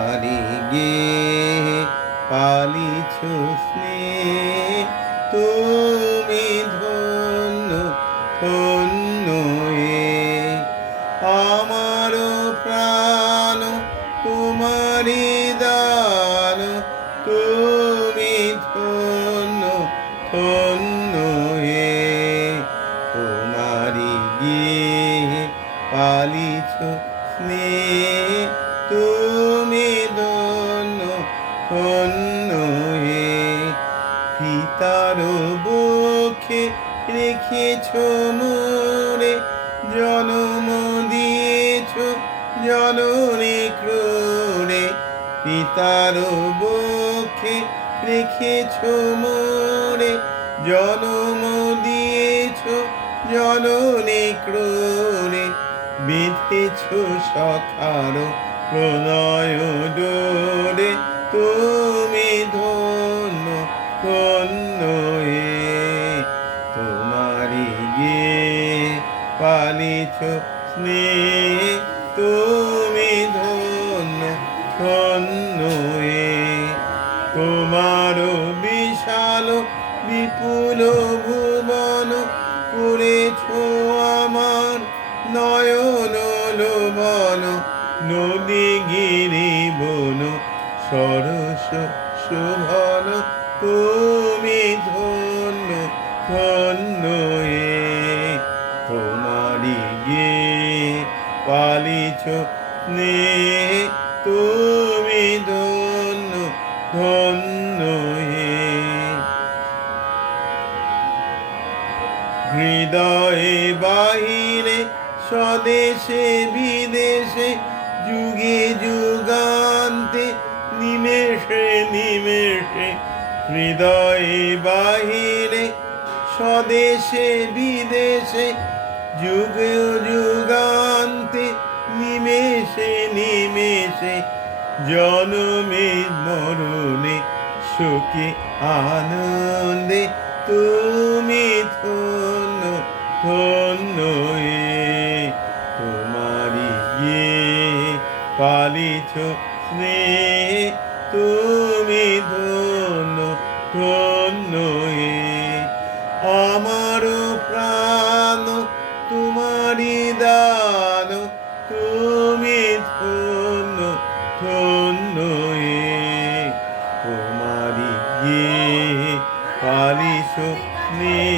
তোমারি গে পালিছ স্নেহ, তুমি ধন্য ধন্য এ আমার প্রাণ তোমারি দান, তুমি ধন্য ধন্য হে তোমারি গৃহে পালিছ স্নেহ, তুমি ধন্য ধন্য হে পিতার বুকে রেখেছ মোরে, জন্ম দিয়েছ জননী ক্রোড়ে, পিতার বুকে রেখেছ মোরে, জন্ম দিয়েছ জননী ক্রোড়ে, বেঁধেছ সখার প্রণয় ডোরে, তুমি ধন্য ধন্য হে তোমারি গে পালিছ স্নেহ, তুমি ধন্য ধন্য হে তোমার বিশাল বিপুল ভুবন করেছ আমার নয়ন লোভন, নদী গিরি বন সরস শোভন, তুমি ধন্য ধন্য হে তোমারি গে পালিছ স্নেহ, তুমি ধন্য ধন্য হে হৃদয়ে বাহিরে স্বদেশে বিদেশে, যুগে যুগান্তে নিমেষে নিমেষে, হৃদয়ে বাহিরে স্বদেশে বিদেশে, যুগে যুগান্তে নিমেষে নিমেষে, জনমে মরণে সুখে আনন্দে, তুমি ধন্য ধন্য হে তোমারি গে পালিছ স্নেহ, তুমি ধন্য ধন্য হে আমার প্রাণ তোমারি দান, তুমি ধন্য ধন্য হে তোমারি গে পালিছ স্নেহ।